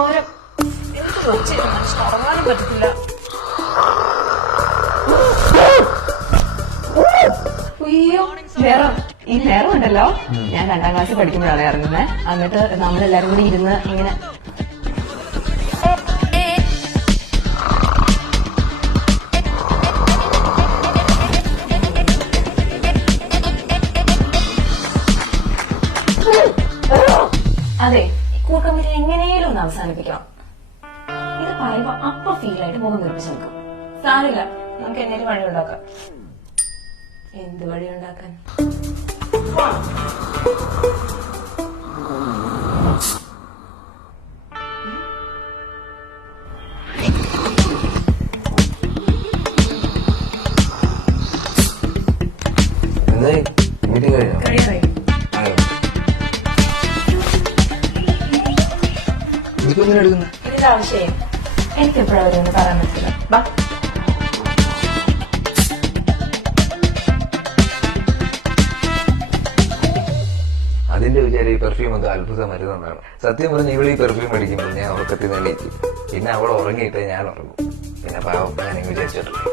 എന്തോരം എന്ത് വെച്ചിരുന്നു ഉറങ്ങാനും പറ്റത്തില്ല. അയ്യോ ഈ നേരം ഉണ്ടല്ലോ, ഞാൻ 2ാം ക്ലാസ്സിൽ പഠിക്കുമ്പോഴാണ് ഇറങ്ങുന്നത്. എന്നിട്ട് നമ്മളെല്ലാരും കൂടി ഇരുന്ന് ഇങ്ങനെ അതെ കൂട്ടമ്മിൽ എങ്ങനെയും ഒന്ന് അവസാനിപ്പിക്കണം. ഇത് പറയുമ്പോ അപ്പൊ ഫീലായിട്ട് മുഖം നിർമ്മിച്ചു നിൽക്കും. സാരില്ല, നമുക്ക് എന്തെങ്കിലും വഴി ഉണ്ടാക്കാം. എന്ത് വഴി ഉണ്ടാക്കാൻ? ഇതിന്റെ ആവശ്യം എനിക്കെപ്പോഴാ വരുമെന്ന് പറയാൻ പറ്റില്ല. അതിന്റെ വിചാരം ഈ പെർഫ്യൂം എന്തോ അത്ഭുത മരുന്നെന്നാണ്. സത്യം പറഞ്ഞ ഇവിടെ ഈ പെർഫ്യൂം അടിക്കുമ്പോൾ ഞാൻ ഉറക്കത്തിൽ നിന്ന് എണീക്കും. പിന്നെ അവൾ ഉറങ്ങിയിട്ട് ഞാൻ ഉറങ്ങും. പിന്നെ പാവം ഞാൻ വിചാരിച്ചിട്ടില്ല.